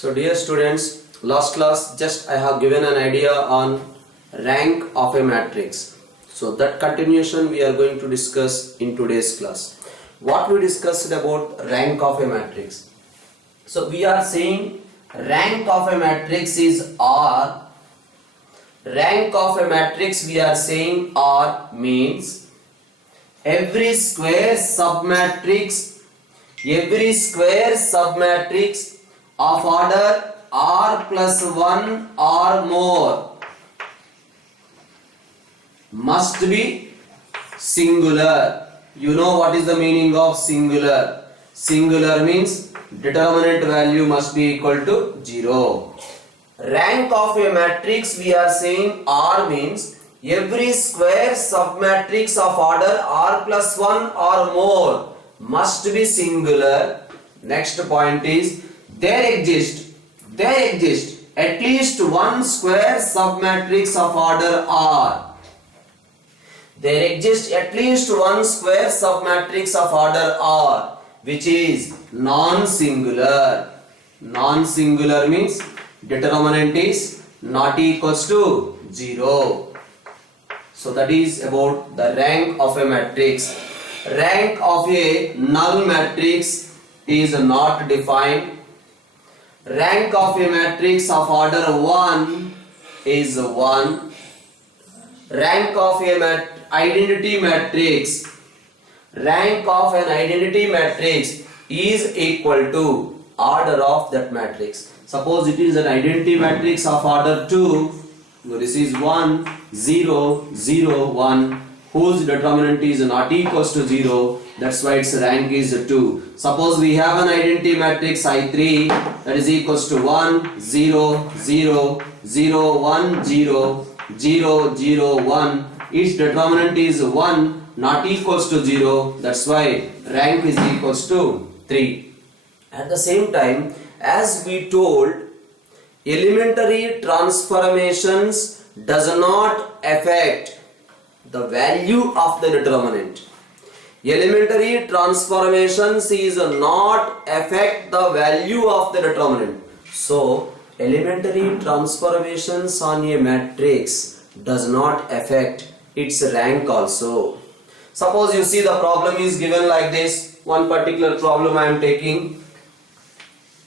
So dear students, last class just I have given an idea on rank of a matrix. So that continuation we are going to discuss in today's class. What we discussed about rank of a matrix. So we are saying rank of a matrix is R. Rank of a matrix we are saying R means every square submatrix of order R plus 1 or more must be singular. You know what is the meaning of singular? Singular means determinant value must be equal to 0. Rank of a matrix we are saying R means every square submatrix of order R plus 1 or more must be singular. Next point is there exists at least one square submatrix of order R. There exists at least one square submatrix of order R which is non-singular. Non-singular means determinant is not equals to 0. So that is about the rank of a matrix. Rank of a null matrix is not defined. Rank of a matrix of order 1 is 1. Rank of a identity matrix. Rank of an identity matrix is equal to order of that matrix. Suppose it is an identity matrix of order 2. So this is 1, 0, 0, 1 whose determinant is not equals to 0. That's why its rank is 2. Suppose we have an identity matrix I3 that is equals to 1, 0, 0, 0, 1, 0, 0, 0, 1. Its determinant is 1 not equals to 0. That's why rank is equals to 3. At the same time, as we told, elementary transformations does not affect the value of the determinant. Elementary transformations is not affect the value of the determinant. So elementary transformations on a matrix does not affect its rank also. Suppose you see the problem is given like this. One particular problem I am taking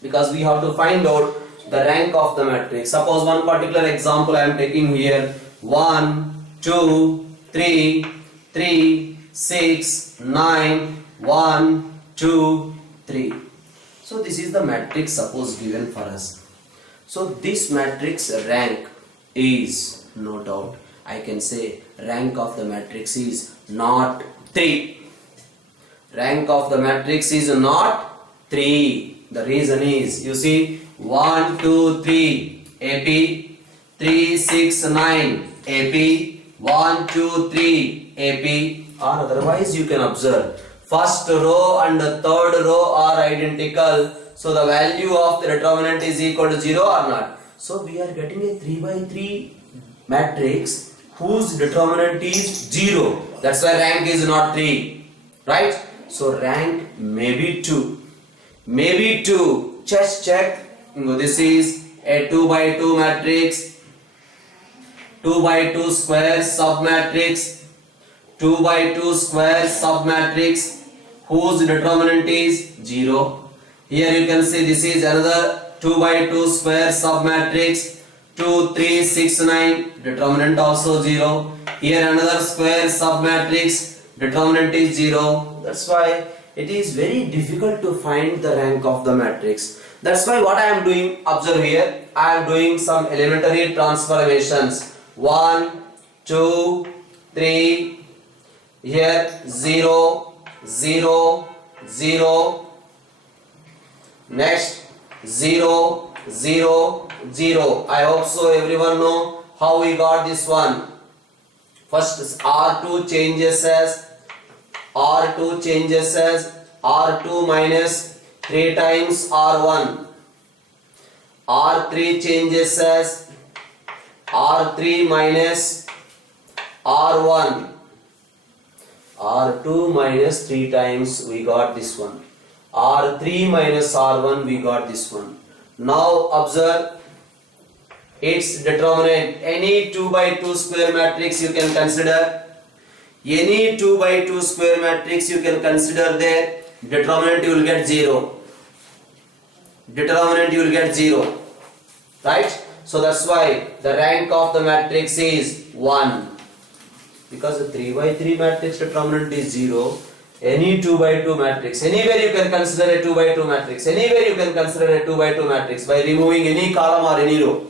because we have to find out the rank of the matrix. Suppose one particular example I am taking here. 1, 2, 3, 3, 6, 9, 1, 2, 3. So this is the matrix suppose given for us. So this matrix rank is, no doubt, I can say rank of the matrix is not 3. Rank of the matrix is not 3. The reason is, you see, 1, 2, 3 AP, 3, 6, 9 AP, 1, 2, 3 AP, or otherwise you can observe first row and the third row are identical. So the value of the determinant is equal to 0 or not. So we are getting a 3 by 3 matrix whose determinant is 0. That's why rank is not 3. Right? So rank may be 2. Maybe 2. Just check. This is a 2 by 2 matrix. 2 by 2 square submatrix. 2 by 2 square submatrix whose determinant is 0. Here you can see this is another 2 by 2 square submatrix. 2, 3, 6, 9 determinant also 0. Here another square submatrix determinant is 0. That's why it is very difficult to find the rank of the matrix. That's why what I am doing, observe here, I am doing some elementary transformations. 1, 2, 3, here 0, 0, 0, next 0, 0, 0. I hope so everyone know how we got this one. First R2 changes as R2 minus 3 times R1. R3 changes as R3 minus R1. R2 minus 3 times we got this one. R3 minus R1 we got this one. Now observe its determinant. Any 2 by 2 square matrix you can consider. Any 2 by 2 square matrix you can consider their determinant, you will get 0. Determinant you will get 0. Right? So that's why the rank of the matrix is 1. Because the 3 by 3 matrix determinant is 0. Any 2 by 2 matrix, anywhere you can consider a 2 by 2 matrix, anywhere you can consider a 2 by 2 matrix by removing any column or any row.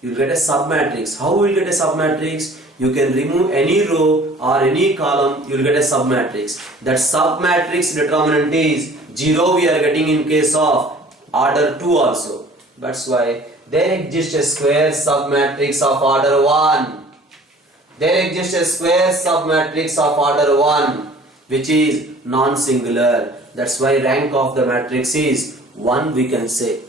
You will get a submatrix. How will you get a submatrix? You can remove any row or any column, you will get a submatrix. That submatrix determinant is 0 we are getting in case of order 2 also. That's why there exists a square submatrix of order 1. There exists a square submatrix of order 1 which is non-singular. That's why rank of the matrix is 1 we can say.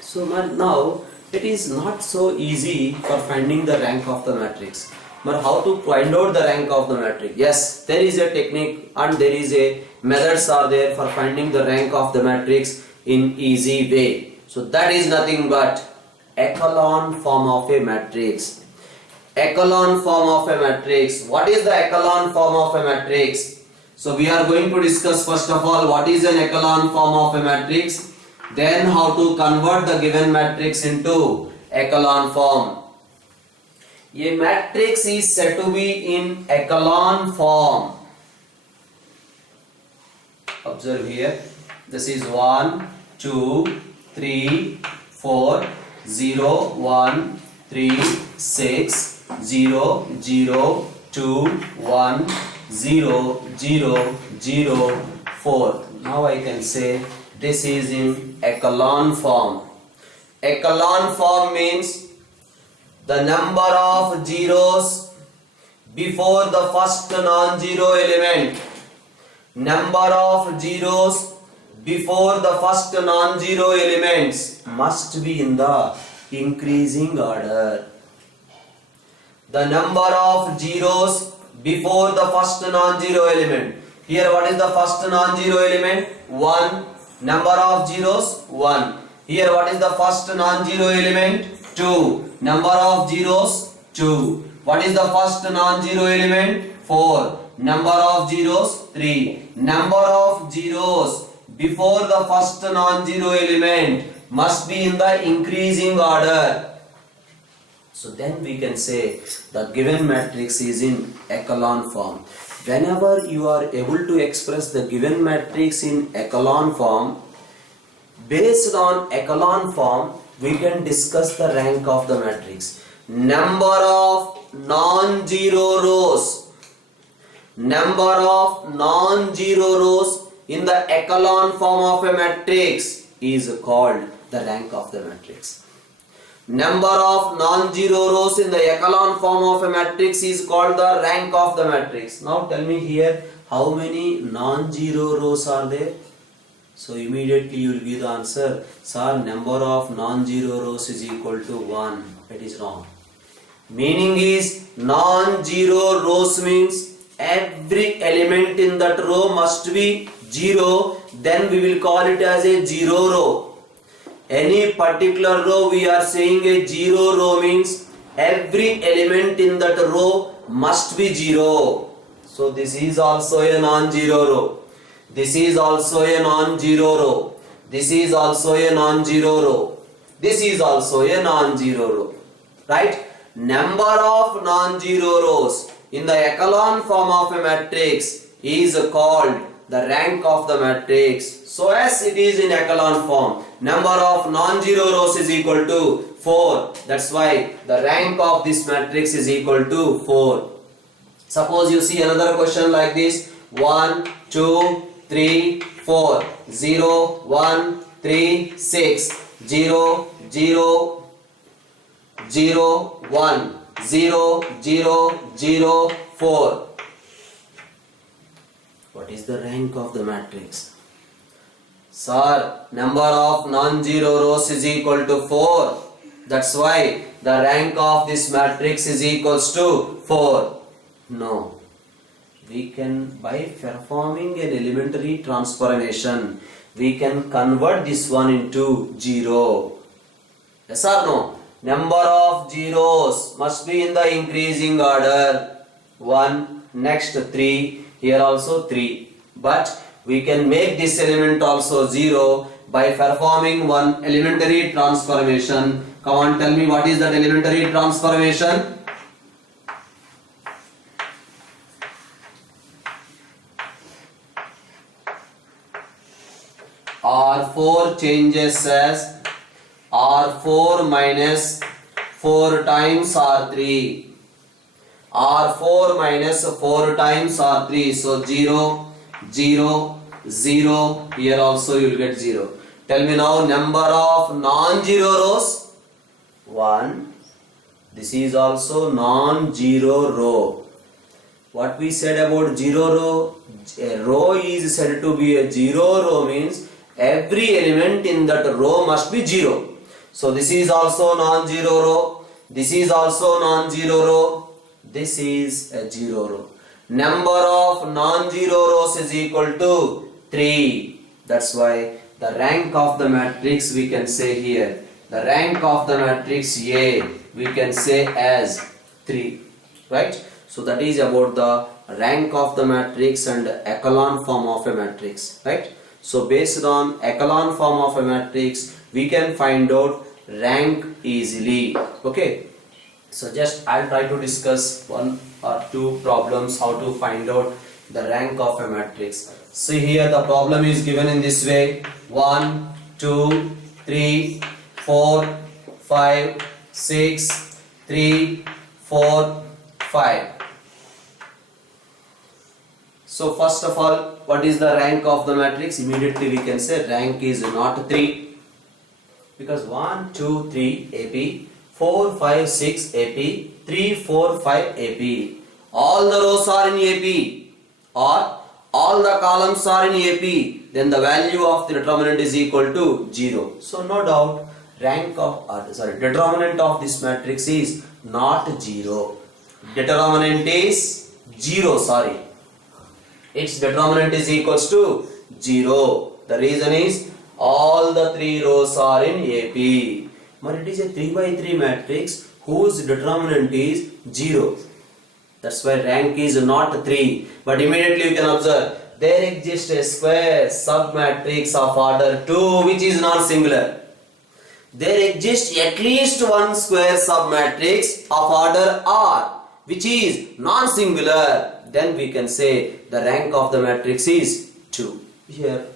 So now it is not so easy for finding the rank of the matrix. But how to find out the rank of the matrix? Yes, there is a technique and there is a methods are there for finding the rank of the matrix in easy way. So that is nothing but echelon form of a matrix. Echelon form of a matrix. What is the echelon form of a matrix? So we are going to discuss first of all what is an echelon form of a matrix, then how to convert the given matrix into echelon form. A matrix is said to be in echelon form. Observe here. This is 1, 2, 3, 4, 0, 1, 3, 6, 0, 0, 2, 1, 0, 0, 0, 4. Now I can say this is in echelon form. Echelon form means the number of zeros before the first non-zero element. Number of zeros before the first non-zero elements must be in the increasing order. The number of zeros before the first non-zero element. Here what is the first non-zero element? 1. Number of zeros? 1. Here what is the first non-zero element? 2. Number of zeros? 2. What is the first non-zero element? 4. Number of zeros? 3. Number of zeros before the first non-zero element must be in the increasing order. So then we can say the given matrix is in echelon form. Whenever you are able to express the given matrix in echelon form, based on echelon form, we can discuss the rank of the matrix. Number of non-zero rows. Number of non-zero rows in the echelon form of a matrix is called the rank of the matrix. Number of non-zero rows in the echelon form of a matrix is called the rank of the matrix. Now tell me here, how many non-zero rows are there? So immediately you will give the answer, sir, number of non-zero rows is equal to 1. It is wrong. Meaning is non-zero rows means every element in that row must be 0, then we will call it as a 0 row. Any particular row we are saying a 0 row means every element in that row must be 0. So this is also a non-zero row. This is also a non-zero row. This is also a non-zero row. This is also a non-zero row. Right? Number of non-zero rows in the echelon form of a matrix is called the rank of the matrix. So as it is in echelon form, number of non-zero rows is equal to 4. That's why the rank of this matrix is equal to 4. Suppose you see another question like this: 1, 2, 3, 4, 0, 1, 3, 6, 0, 0, 0, 1, 0, 0, 0, 4. What is the rank of the matrix? Sir, number of non-zero rows is equal to 4. That's why the rank of this matrix is equals to 4. No. We can, by performing an elementary transformation, we can convert this one into 0. Yes or no? Number of zeros must be in the increasing order. 1, next 3, here also 3. But we can make this element also 0 by performing one elementary transformation. Come on, tell me what is that elementary transformation? R4 changes as R4 minus 4 times R3. R4 minus 4 times R3. So 0, 0, 0. Here also you will get 0. Tell me now number of non-zero rows. 1. This is also non-zero row. What we said about zero row? A row is said to be a zero row means every element in that row must be 0. So this is also non-zero row. This is also non-zero row. This is a 0 row. Number of non-zero rows is equal to 3. That's why the rank of the matrix we can say here. The rank of the matrix A we can say as 3. Right? So that is about the rank of the matrix and echelon form of a matrix. Right? So based on echelon form of a matrix we can find out rank easily. Okay. So just I'll try to discuss one or two problems how to find out the rank of a matrix. See here the problem is given in this way. 1, 2, 3, 4, 5, 6, 3, 4, 5. So first of all, what is the rank of the matrix? Immediately we can say rank is not 3. Because 1, 2, 3 AP, 4, 5, 6 AP, 3, 4, 5 AP. All the rows are in AP or all the columns are in AP. Then the value of the determinant is equal to 0. So no doubt rank of determinant of this matrix is not 0. Determinant is 0. Its determinant is equals to 0. The reason is all the 3 rows are in AP. But it is a 3 by 3 matrix whose determinant is 0. That's why rank is not 3. But immediately you can observe there exists a square submatrix of order 2 which is non-singular. There exists at least one square submatrix of order R which is non-singular. Then we can say the rank of the matrix is 2. Here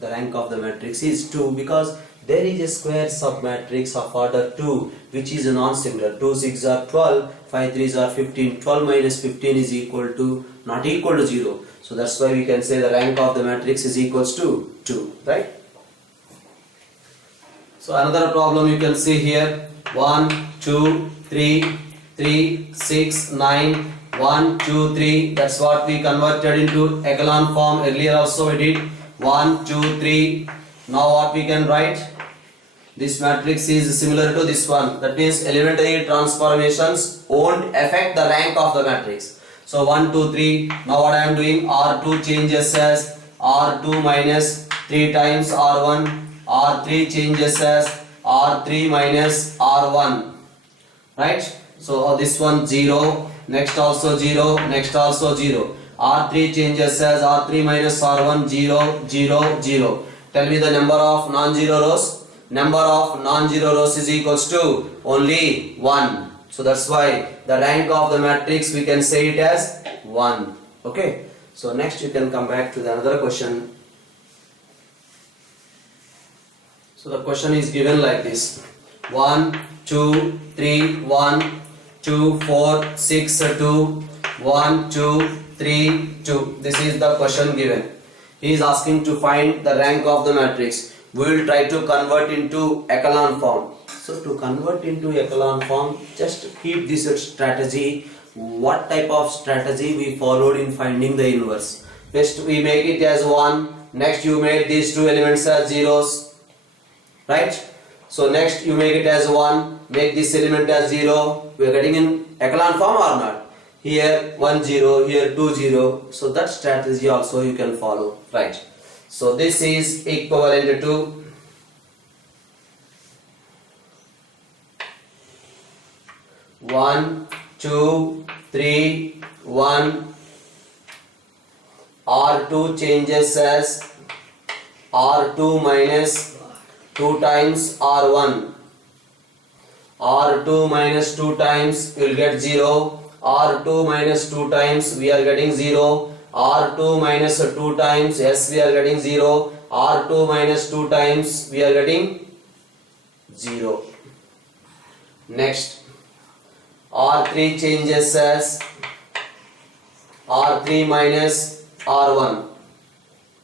the rank of the matrix is 2 because there is a square submatrix of order 2 which is non-singular. 2 6 are 12, 5 3s are 15. 12 minus 15 is equal to not equal to 0. So that's why we can say the rank of the matrix is equals to 2. Right? So another problem you can see here. 1, 2, 3, 3, 6, 9. 1, 2, 3. That's what we converted into echelon form. Earlier also we did 1, 2, 3. Now what we can write? This matrix is similar to this one. That means elementary transformations won't affect the rank of the matrix. So 1, 2, 3. Now what I am doing? R2 changes as R2 minus 3 times R1. R3 changes as R3 minus R1. Right? So this one 0. Next also 0. Next also 0. R3 changes as R3 minus R1. 0, 0, 0. Tell me the number of non-zero rows. Number of non-zero rows is equals to only 1. So that's why the rank of the matrix we can say it as 1. Okay. So next you can come back to the another question. So the question is given like this. 1, 2, 3, 1, 2, 4, 6, 2, 1, 2, 3, 2. This is the question given. He is asking to find the rank of the matrix. We will try to convert into echelon form. So to convert into echelon form, just keep this strategy. What type of strategy we followed in finding the inverse? First we make it as 1. Next you make these two elements as zeros. Right? So next you make it as 1. Make this element as 0. We are getting in echelon form or not? Here 1 0, here 2 0. So that strategy also you can follow. Right? So this is equivalent to 1, 2, 3, 1. R2 changes as R2 minus 2 times R1. R2 minus 2 times you will get 0. R2 minus 2 times we are getting 0. R2 minus 2 times, yes, we are getting 0. R2 minus 2 times we are getting 0. Next, R3 changes as R3 minus R1.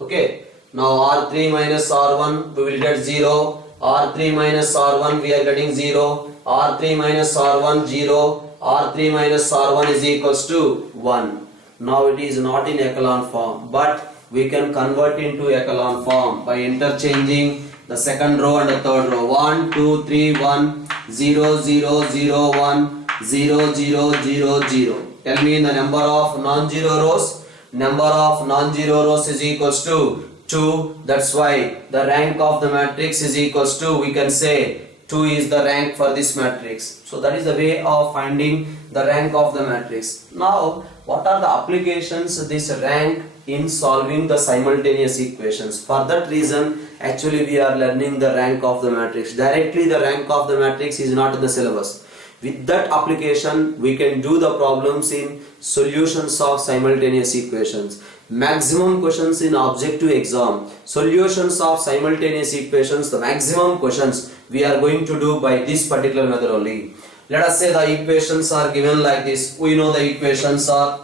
Okay, now R3 minus R1 we will get 0. R3 minus R1 we are getting 0. R3 minus R1 0. R3 minus R1 is equals to 1. Now it is not in echelon form, but we can convert into echelon form by interchanging the second row and the third row. 1, 2, 3, 1, 0, 0, 0, 1, 0, 0, 0, 0. Tell me the number of non-zero rows. Number of non-zero rows is equals to 2. That's why the rank of the matrix is equals to, we can say 2 is the rank for this matrix. So that is the way of finding the rank of the matrix. Now what are the applications of this rank in solving the simultaneous equations? For that reason actually we are learning the rank of the matrix. Directly the rank of the matrix is not in the syllabus. With that application we can do the problems in solutions of simultaneous equations. Maximum questions in objective exam, solutions of simultaneous equations, the maximum questions we are going to do by this particular method only. Let us say the equations are given like this. We know the equations are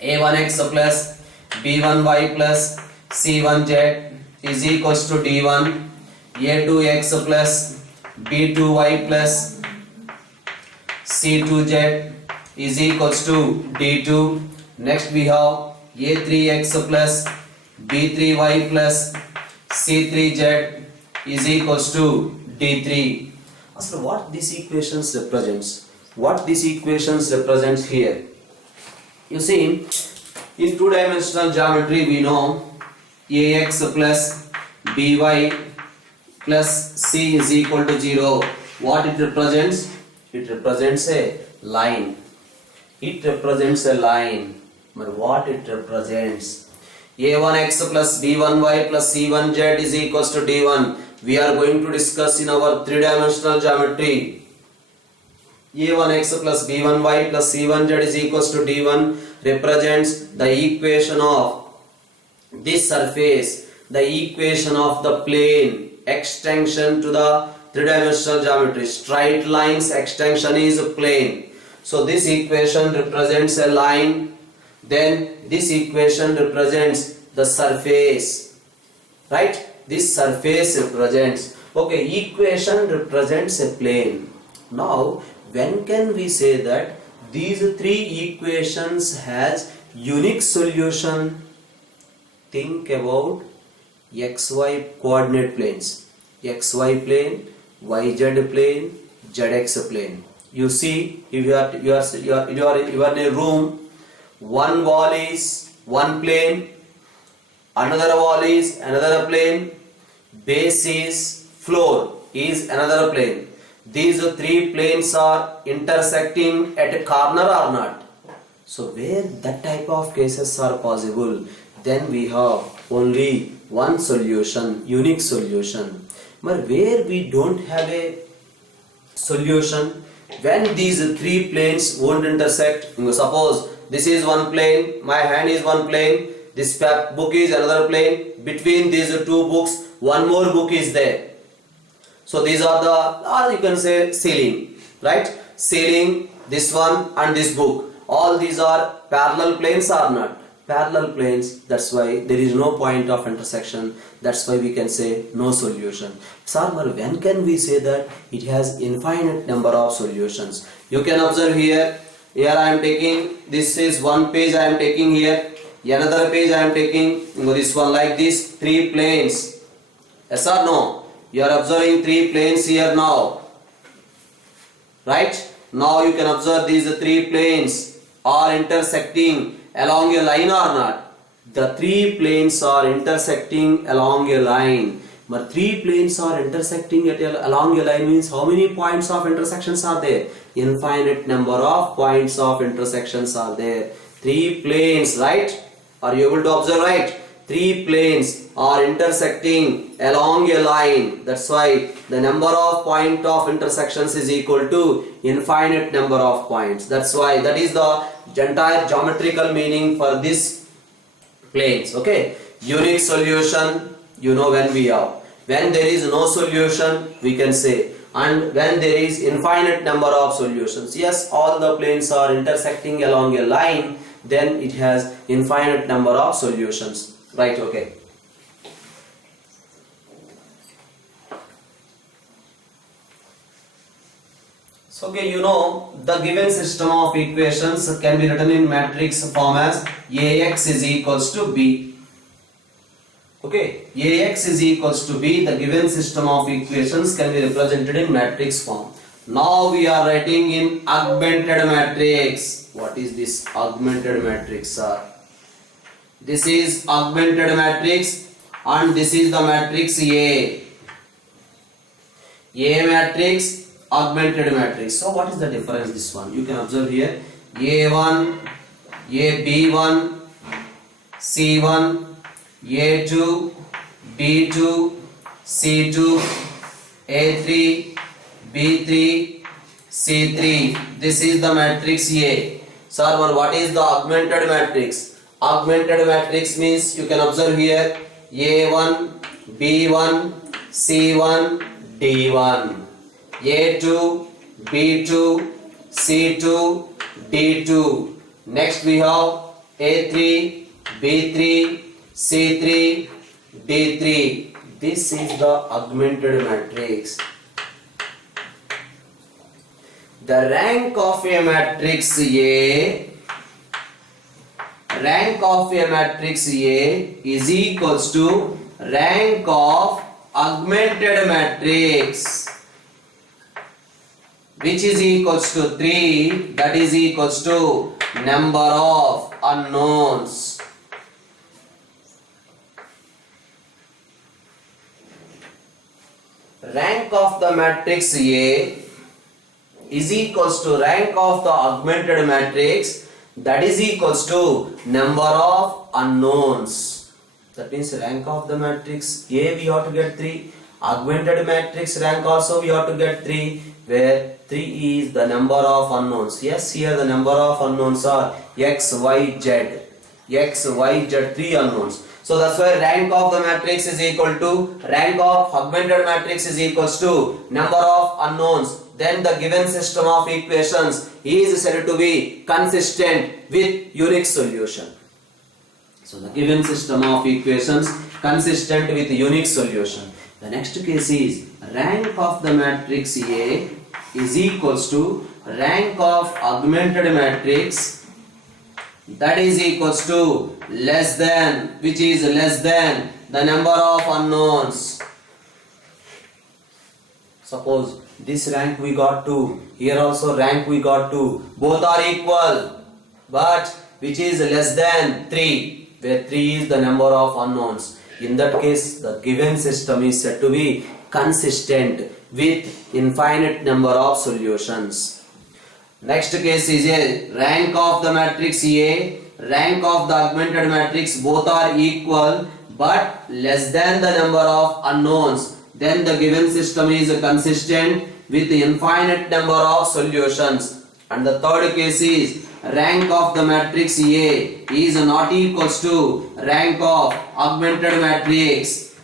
a1x plus b1y plus c1z is equals to d1, a2x plus b2y plus c2z is equals to d2. Next we have a3x plus b3y plus c3z is equals to d3. So what these equations represents? What these equations represents here? You see, in two-dimensional geometry we know ax plus by plus c is equal to 0. What it represents? It represents a line. It represents a line. But what it represents? a1x plus b1y plus c1z is equals to d1. We are going to discuss in our three-dimensional geometry. a1x plus b1y plus c1z is equals to d1 represents the equation of this surface, the equation of the plane extension to the three-dimensional geometry. Straight lines extension is a plane. So this equation represents a line. Then this equation represents the surface, right? This surface represents, okay, equation represents a plane. Now when can we say that these three equations has unique solution? Think about xy coordinate planes, xy plane, yz plane, zx plane. You see, if you are in a room, one wall is one plane, another wall is another plane, base is floor is another plane. These three planes are intersecting at a corner or not? So where that type of cases are possible, then we have only one solution, unique solution. But where we don't have a solution, when these three planes won't intersect, suppose this is one plane, my hand is one plane, this book is another plane, between these two books one more book is there. So these are the, or you can say ceiling, right? Ceiling, this one and this book, all these are parallel planes or not? Parallel planes. That's why there is no point of intersection. That's why we can say no solution. Sir, when can we say that it has infinite number of solutions? You can observe here. Here I am taking, this is one page I am taking here, another page I am taking, this one like this, three planes. Yes or no? You are observing three planes here now. Right? Now you can observe these three planes are intersecting along a line or not? The three planes are intersecting along a line. But three planes are intersecting along a line means how many points of intersections are there? Infinite number of points of intersections are there. Three planes, right? Are you able to observe, right? Three planes are intersecting along a line. That's why the number of point of intersections is equal to infinite number of points. That's why that is the entire geometrical meaning for this planes. Okay, unique solution, you know, when there is no solution we can say, and when there is infinite number of solutions. Yes, all the planes are intersecting along a line, then it has infinite number of solutions, right? Okay, so okay, you know, the given system of equations can be written in matrix form as Ax is equals to b. Okay, Ax is equals to b. The given system of equations can be represented in matrix form. Now we are writing in augmented matrix. What is this augmented matrix, sir? This is augmented matrix and this is the matrix A. A matrix, augmented matrix. So what is the difference this one? You can observe here A1, AB1, C1, A2, B2, C2, A3, B3, C3. This is the matrix A. Sir, what is the augmented matrix? Augmented matrix means you can observe here A1, B1, C1, D1, A2, B2, C2, D2. Next we have A3, B3, C3, D3. This is the augmented matrix. The rank of a matrix A, is equals to rank of augmented matrix, which is equals to 3, that is equals to number of unknowns. Rank of the matrix A is equals to rank of the augmented matrix, that is equals to number of unknowns. That means rank of the matrix A we have to get 3, augmented matrix rank also we have to get 3, where 3 is the number of unknowns. Yes, here the number of unknowns are x, y, z. X, y, z, 3 unknowns. So that's why rank of the matrix is equal to rank of augmented matrix is equals to number of unknowns. Then the given system of equations is said to be consistent with unique solution. So the given system of equations consistent with unique solution. The next case is rank of the matrix A is equals to rank of augmented matrix, that is equals to less than, which is less than the number of unknowns. Suppose this rank we got 2, here also rank we got 2, both are equal, but which is less than 3, where 3 is the number of unknowns. In that case, the given system is said to be consistent with infinite number of solutions. Next case is a rank of the matrix A, rank of the augmented matrix, both are equal but less than the number of unknowns. Then the given system is consistent with the infinite number of solutions. And the third case is rank of the matrix A is not equals to rank of augmented matrix.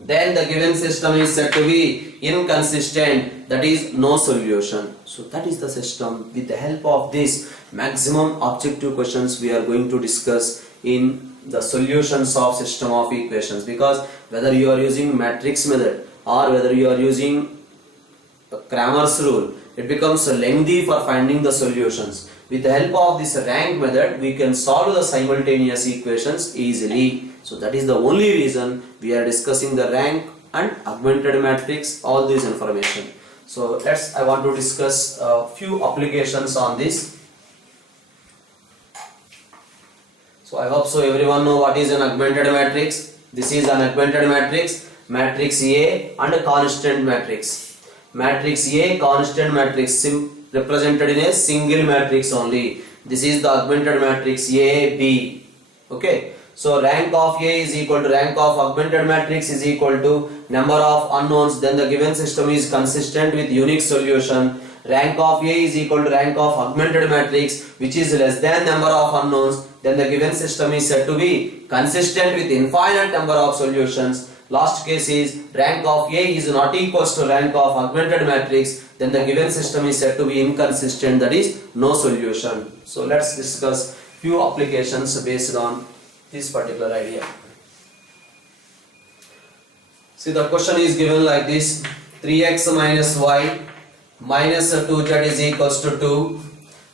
Then the given system is said to be inconsistent, that is no solution. So that is the system. With the help of this maximum objective questions we are going to discuss in the solutions of system of equations, because whether you are using matrix method or whether you are using Cramer's rule, it becomes lengthy for finding the solutions. With the help of this rank method we can solve the simultaneous equations easily. So that is the only reason we are discussing the rank and augmented matrix, all this information. So I want to discuss a few applications on this. So I hope so everyone know what is an augmented matrix. This is an augmented matrix, matrix A and a constant matrix. Matrix A, constant matrix, represented in a single matrix only. This is the augmented matrix A, B. Okay. So rank of A is equal to rank of augmented matrix is equal to number of unknowns. Then the given system is consistent with unique solution. Rank of A is equal to rank of augmented matrix which is less than number of unknowns. Then the given system is said to be consistent with infinite number of solutions. Last case is rank of A is not equals to rank of augmented matrix. Then the given system is said to be inconsistent, that is no solution. So let's discuss few applications based on this particular idea. See, the question is given like this: 3x minus y minus 2z is equals to 2.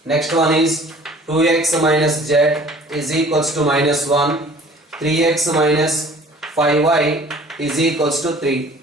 Next one is 2x minus z is equals to minus 1. 3x minus 5y is equals to 3.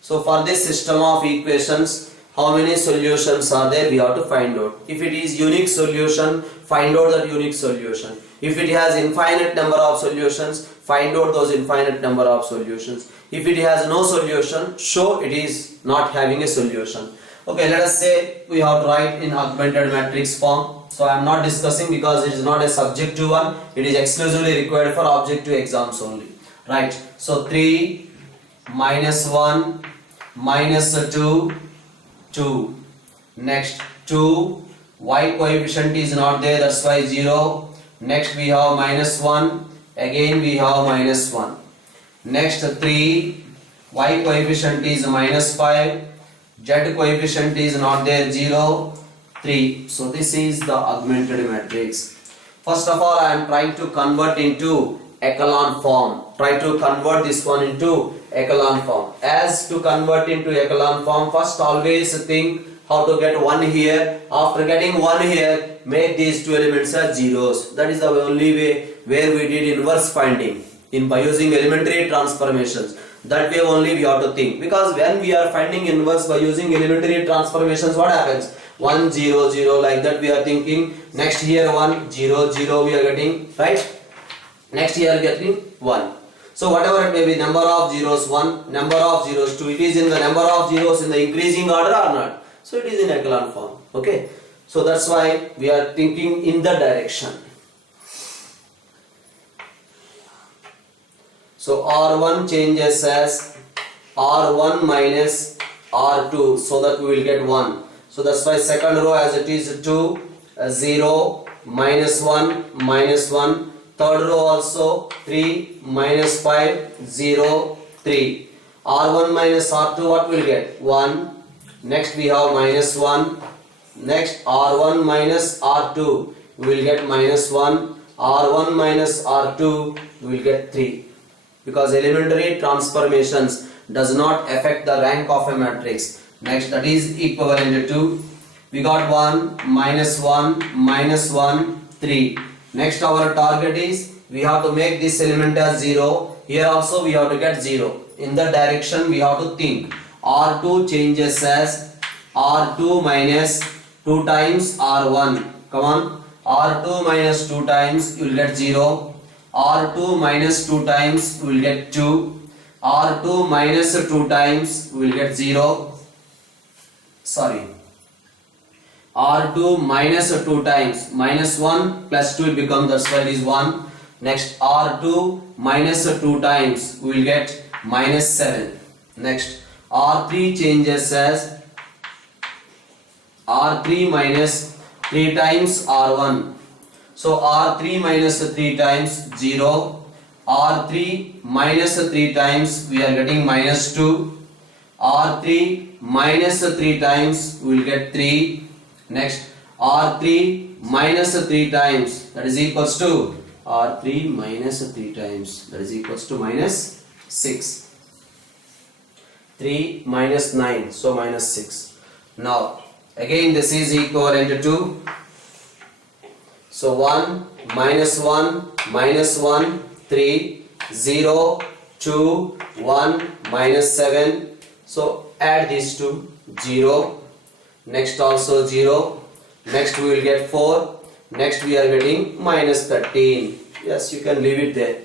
So for this system of equations, how many solutions are there? We have to find out. If it is unique solution, find out that unique solution. If it has infinite number of solutions, find out those infinite number of solutions. If it has no solution, show it is not having a solution. Okay, let us say we have to write in augmented matrix form. So I am not discussing because it is not a subjective one. It is exclusively required for objective exams only. Right. So 3 minus 1 minus 2, 2. Next 2, y coefficient is not there, that's why 0. Next we have minus 1, again we have minus 1. Next 3, y coefficient is minus 5, z coefficient is not there, 0, 3. So this is the augmented matrix. First of all, I am trying to convert into echelon form. Try to convert this one into echelon form. As to convert into echelon form, first always think how to get 1 here. After getting 1 here, make these two elements as zeros. That is the only way where we did inverse finding by using elementary transformations. That way only we have to think, because when we are finding inverse by using elementary transformations, what happens? 1 0 0, like that we are thinking. Next here 1 0 0 we are getting, right? Next here getting 1. So whatever it may be, number of zeros 1, number of zeros 2, it is in the number of zeros in the increasing order or not? So it is in echelon form. Okay, so that's why we are thinking in the direction. So R1 changes as R1 minus R2, so that we will get 1. So that's why second row as it is 2, 0, minus 1, minus 1. Third row also 3, minus 5, 0, 3. R1 minus R2, what will get? 1. Next we have minus 1. Next R1 minus R2, we will get minus 1. R1 minus R2, we will get 3. Because elementary transformations does not affect the rank of a matrix. Next, that is equivalent to, we got 1, minus 1, minus 1, 3. Next our target is, we have to make this element as 0. Here also we have to get 0. In the direction we have to think. R2 changes as R2 minus 2 times R1. Come on. R2 minus 2 times you will get 0. R2 minus 2 times we will get 2. R2 minus 2 times we will get 0. Sorry. R2 minus 2 times, minus 1 plus 2 will become, that's why it is 1. Next R2 minus 2 times we will get minus 7. Next R3 changes as R3 minus 3 times R1. So R3 minus 3 times 0. R3 minus 3 times we are getting minus 2. R3 minus 3 times we will get 3. Next R3 minus 3 times, that is equals to R3 minus 3 times, that is equals to minus 6. 3 minus 9, so minus 6. Now again this is equivalent to, so 1 minus 1 minus 1, 3, 0, 2, 1, minus 7. So add these two, 0. Next also 0. Next we will get 4. Next we are getting minus 13. Yes, you can leave it there.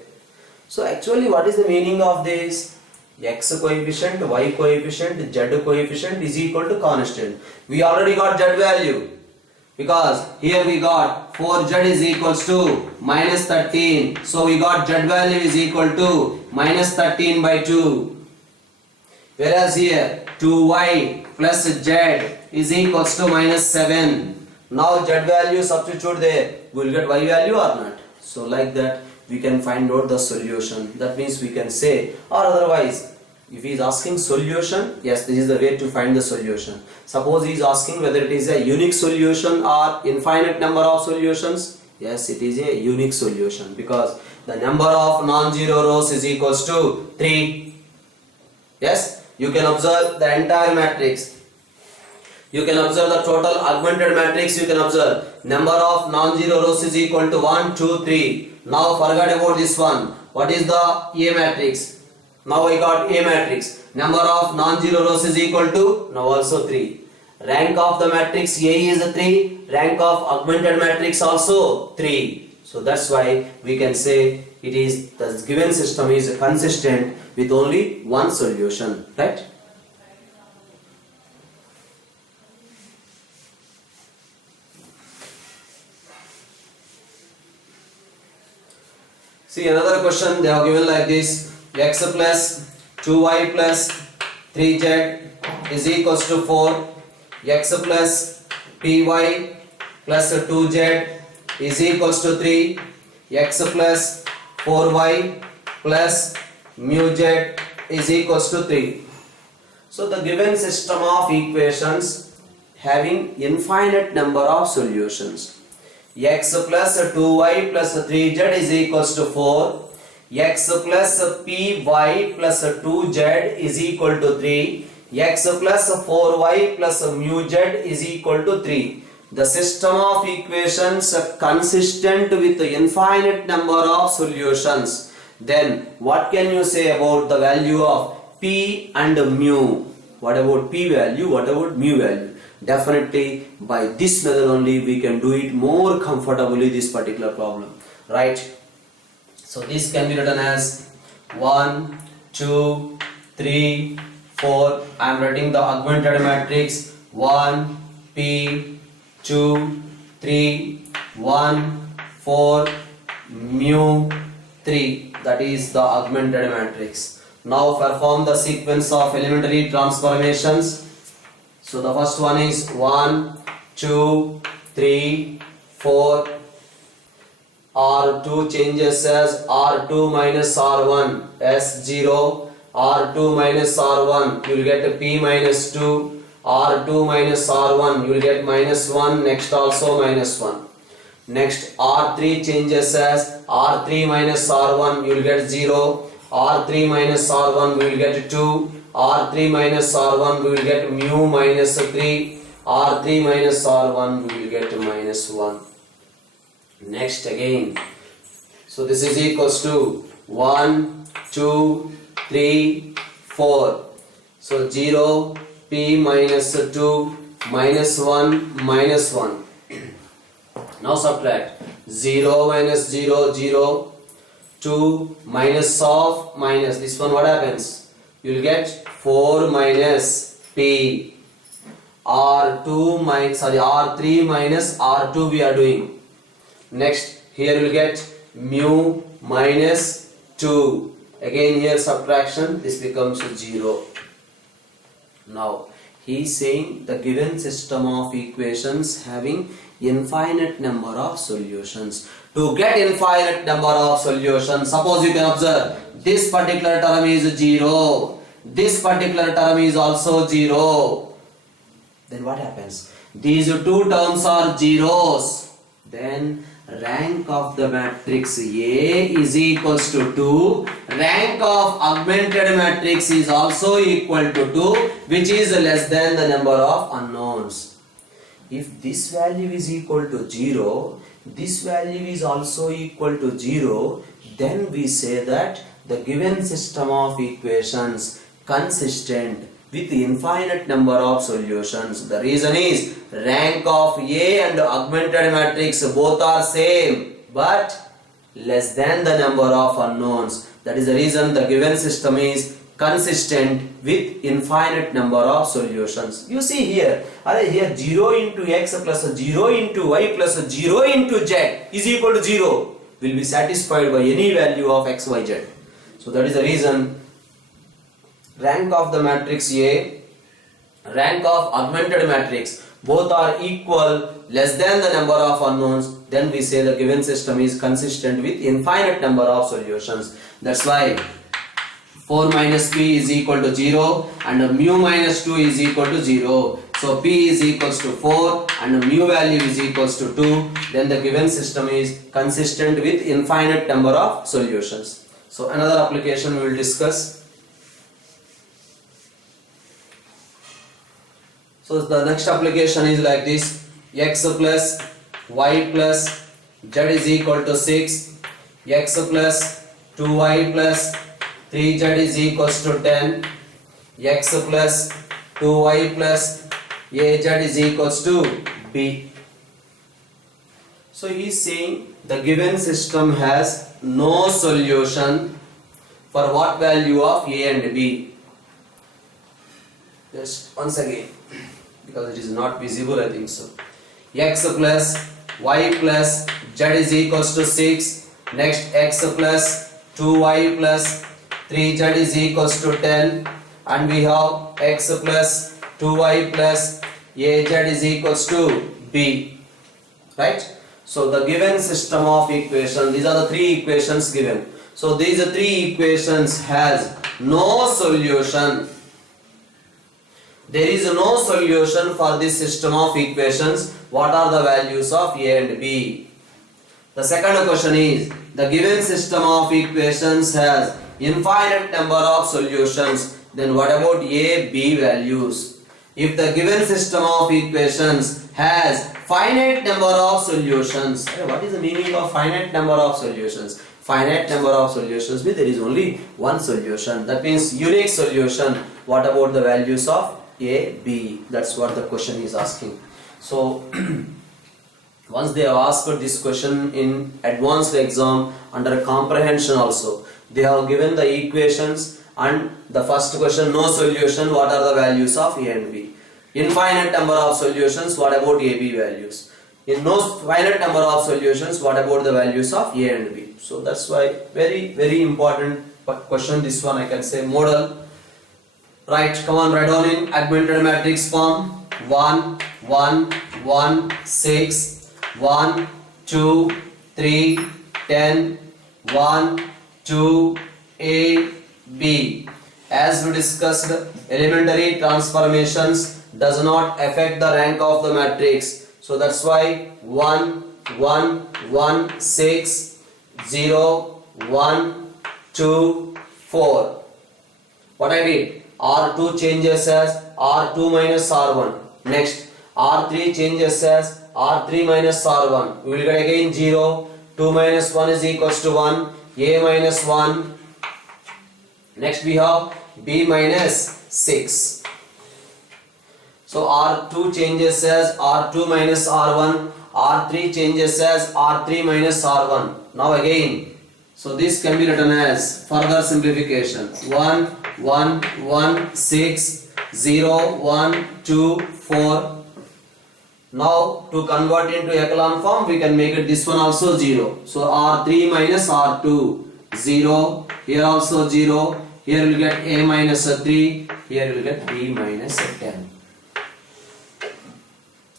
So actually what is the meaning of this? X coefficient, Y coefficient, Z coefficient is equal to constant. We already got Z value. Because here we got 4z is equals to minus 13. So we got z value is equal to minus 13 by 2. Whereas here 2y plus z is equals to minus 7. Now z value substitute there. We will get y value or not. So like that we can find out the solution. That means we can say, or otherwise if he is asking solution, yes, this is the way to find the solution. Suppose he is asking whether it is a unique solution or infinite number of solutions. Yes, it is a unique solution because the number of non-zero rows is equals to 3. Yes, you can observe the entire matrix. You can observe the total augmented matrix. You can observe number of non-zero rows is equal to 1, 2, 3. Now forget about this one. What is the A matrix? Now I got A matrix. Number of non-zero rows is equal to now also 3. Rank of the matrix A is 3. Rank of augmented matrix also 3. So that's why we can say it is the given system is consistent with only one solution, right? See another question they have given like this. X plus 2y plus 3z is equals to 4. X plus py plus 2z is equals to 3. X plus 4y plus mu z is equals to 3. So the given system of equations having infinite number of solutions. X plus 2y plus 3z is equals to 4. X plus py plus 2z is equal to 3. X plus 4y plus mu z is equal to 3. The system of equations consistent with infinite number of solutions. Then what can you say about the value of p and mu? What about p value? What about mu value? Definitely by this method only we can do it more comfortably this particular problem, right? So this can be written as 1, 2, 3, 4. I am writing the augmented matrix 1, p, 2, 3, 1, 4, mu, 3. That is the augmented matrix. Now perform the sequence of elementary transformations. So the first one is 1, 2, 3, 4. R2 changes as R2 minus R1 S0. R2 minus R1 you will get P minus 2. R2 minus R1 you will get minus 1. Next also minus 1. Next R3 changes as R3 minus R1 you will get 0. R3 minus R1 we will get 2. R3 minus R1 we will get mu minus 3. R3 minus R1 we will get minus 1. Next again. So this is equals to 1, 2, 3, 4. So 0, p minus 2, minus 1, minus 1. Now subtract 0 minus 0, 0, 2 minus of minus. This one what happens? You will get 4 minus p. R3 minus R2 we are doing. Next here you will get mu minus 2. Again here subtraction, this becomes 0. Now he is saying the given system of equations having infinite number of solutions. To get infinite number of solutions, suppose you can observe this particular term is 0. This particular term is also 0. Then what happens? These two terms are zeros. Then rank of the matrix A is equals to 2. Rank of augmented matrix is also equal to 2, which is less than the number of unknowns. If this value is equal to 0, this value is also equal to 0, then we say that the given system of equations consistent with infinite number of solutions. The reason is rank of A and augmented matrix both are same but less than the number of unknowns. That is the reason the given system is consistent with infinite number of solutions. You see here, here 0 into x plus 0 into y plus 0 into z is equal to 0 will be satisfied by any value of x, y, z. So that is the reason rank of the matrix A, rank of augmented matrix both are equal, less than the number of unknowns, then we say the given system is consistent with infinite number of solutions. That's why 4 minus p is equal to 0 and mu minus 2 is equal to 0. So p is equals to 4 and mu value is equals to 2. Then the given system is consistent with infinite number of solutions. So another application we will discuss. So the next application is like this: x plus y plus z is equal to 6, x plus 2y plus 3z is equals to 10, x plus 2y plus az is equals to b. So he is saying the given system has no solution for what value of a and b. Just once again, because it is not visible, I think so. X plus y plus z is equals to 6. Next, x plus 2y plus 3z is equals to 10, and we have x plus 2y plus az is equals to b. Right? So the given system of equations, these are the three equations given. So these three equations has no solution. There is no solution for this system of equations. What are the values of a and b? The second question is, the given system of equations has infinite number of solutions. Then what about a, b values? If the given system of equations has finite number of solutions, what is the meaning of finite number of solutions? Finite number of solutions means there is only one solution. That means unique solution. What about the values of a, b? That's what the question is asking. So once they have asked this question in advanced exam under comprehension also, they have given the equations and the first question no solution, what are the values of a and b? Infinite number of solutions, what about a, b values? In no finite number of solutions, what about the values of a and b? So that's why very important question, this one I can say model. Right, come on, write down in augmented matrix form. 1 1 1 6 1 2 3 10 1 2 a b. As we discussed, elementary transformations does not affect the rank of the matrix. So that's why 1 1 1 6 0 1 2 4. What I did? R2 changes as R2 minus R1. Next, R3 changes as R3 minus R1. We will get again 0. 2 minus 1 is equals to 1. A minus 1. Next we have B minus 6. So R2 changes as R2 minus R1. R3 changes as R3 minus R1. Now again, so this can be written as further simplification. 1 1 1 6 0 1 2 4. Now to convert into echelon form, we can make it this one also 0. So R3 minus R2 0. Here also 0. Here we will get A minus 3. Here we will get B minus 10.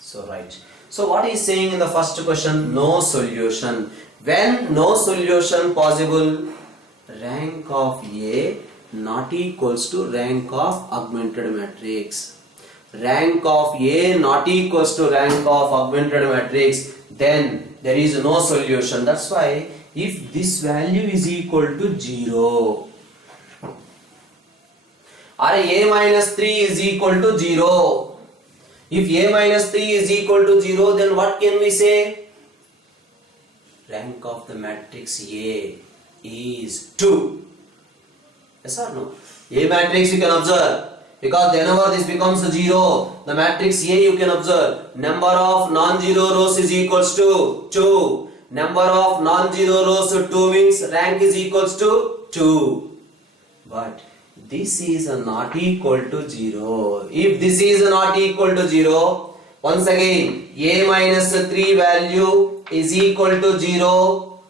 So right. So what is saying in the first question? No solution. When no solution possible, rank of A not equals to rank of augmented matrix. Rank of A not equals to rank of augmented matrix, then there is no solution. That's why if this value is equal to 0, or A minus 3 is equal to 0, if A minus 3 is equal to 0, then what can we say? Rank of the matrix A is 2. Yes or no? A matrix, you can observe, Because whenever this becomes 0, the matrix A you can observe, number of non-zero rows is equals to 2. Number of non-zero rows 2 means rank is equals to 2. But this is not equal to 0. If this is not equal to 0, once again A minus 3 value is equal to 0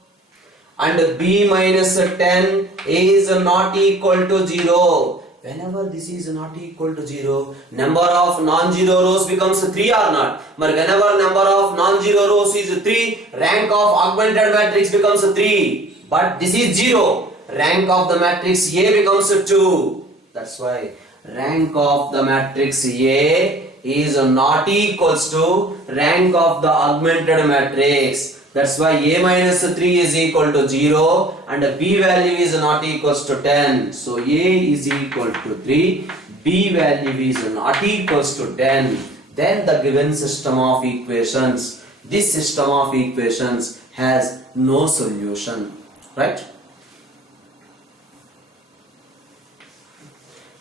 and B minus 10 is not equal to 0. Whenever this is not equal to 0, number of non-zero rows becomes 3 or not. But whenever number of non-zero rows is 3, rank of augmented matrix becomes 3. But this is 0. Rank of the matrix A becomes 2. That's why rank of the matrix A is not equals to rank of the augmented matrix. That's why A minus 3 is equal to 0 and B value is not equals to 10. So A is equal to 3, B value is not equals to 10. Then the given system of equations, this system of equations has no solution, right?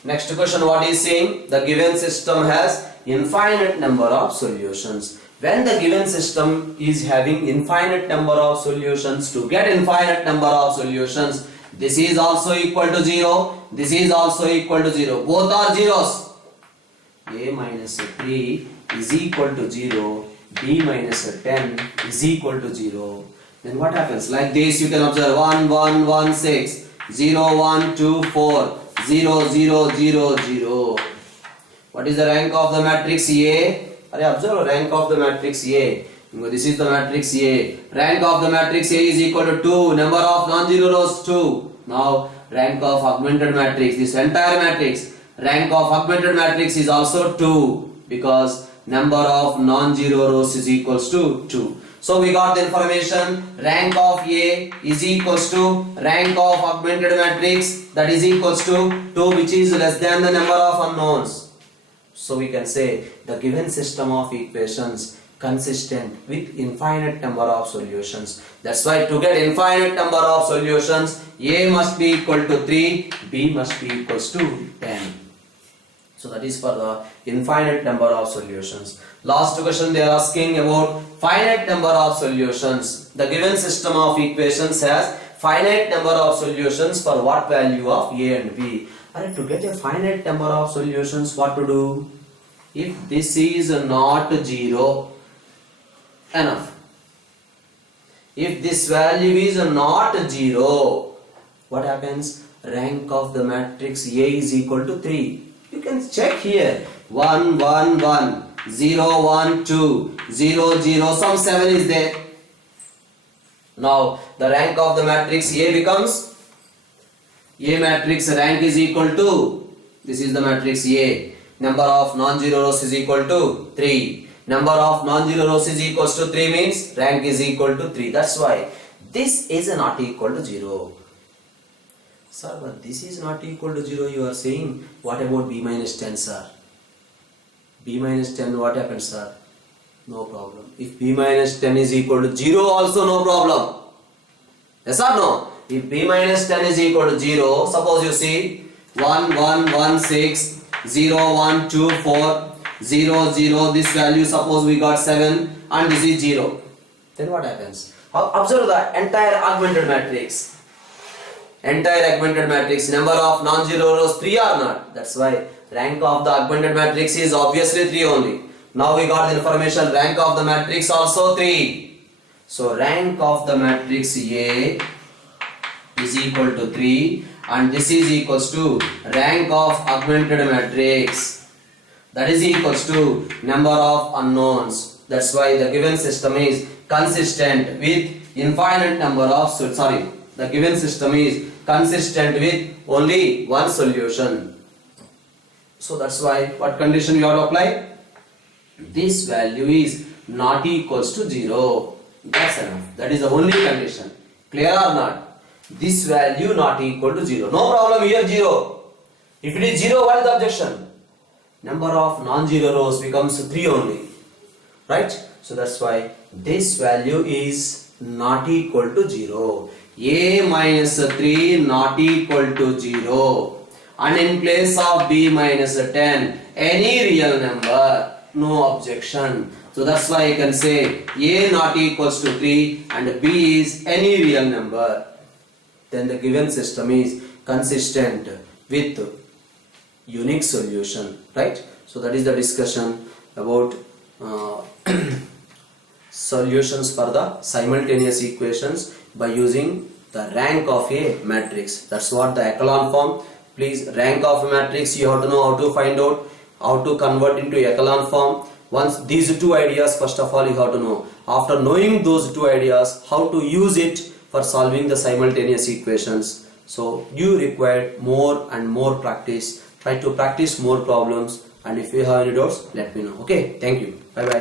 Next question, what is saying? The given system has infinite number of solutions. When the given system is having infinite number of solutions, to get infinite number of solutions, this is also equal to 0, this is also equal to 0. Both are zeros. A minus 3 is equal to 0, B minus 10 is equal to 0. Then what happens? Like this you can observe 1, 1, 1, 6, 0, 1, 2, 4, 0, 0, 0, 0. What is the rank of the matrix A? Observe rank of the matrix A. This is the matrix A. Rank of the matrix A is equal to 2. Number of non-zero rows 2. Now rank of augmented matrix, this entire matrix, rank of augmented matrix is also 2 because number of non-zero rows is equals to 2. So we got the information, rank of A is equals to rank of augmented matrix, that is equals to 2, which is less than the number of unknowns. So we can say the given system of equations consistent with infinite number of solutions. That's why to get infinite number of solutions, A must be equal to 3, B must be equals to 10. So that is for the infinite number of solutions. Last question they are asking about finite number of solutions. The given system of equations has finite number of solutions for what value of A and B. To get a finite number of solutions, what to do? If this is not 0, enough. If this value is not 0, what happens? Rank of the matrix A is equal to 3. You can check here. 1, 1, 1, 0, 1, 2, 0, 0, some 7 is there. Now the rank of the matrix A becomes, A matrix rank is equal to, this is the matrix A, number of non-zero rows is equal to 3. Number of non-zero rows is equals to 3 means rank is equal to 3. That's why this is not equal to 0. Sir, but this is not equal to 0 you are saying. What about B minus 10, sir? B minus 10, what happens, sir? No problem. If B minus 10 is equal to 0 also no problem. Yes or no? If B minus 10 is equal to 0, suppose you see 1, 1, 1, 6, 0, 1, 2, 4, 0, 0, this value suppose we got 7 and this is 0. Then what happens? Observe the entire augmented matrix. Entire augmented matrix, number of non-zero rows 3 or not. That's why rank of the augmented matrix is obviously 3 only. Now we got the information, rank of the matrix also 3. So rank of the matrix A is equal to 3 and this is equals to rank of augmented matrix, that is equals to number of unknowns. That's why the given system is consistent with infinite number of, the given system is consistent with only one solution. So that's why what condition you have to apply? This value is not equals to 0. That's enough. That is the only condition. Clear or not? This value not equal to 0. No problem here 0. If it is 0, what is the objection? Number of non-zero rows becomes 3 only. Right? So that's why this value is not equal to 0. A minus 3 not equal to 0. and in place of b minus 10 any real number, no objection. So that's why I can say a not equals to 3 and b is any real number. Then the given system is consistent with unique solution, right? So that is the discussion about solutions for the simultaneous equations by using the rank of a matrix. That's what the echelon form. Please, rank of a matrix you have to know how to find out, how to convert into echelon form. Once these two ideas, first of all you have to know. After knowing those two ideas, how to use it for solving the simultaneous equations. So you require more and more practice. Try to practice more problems, and if you have any doubts, let me know. Okay, thank you. Bye bye.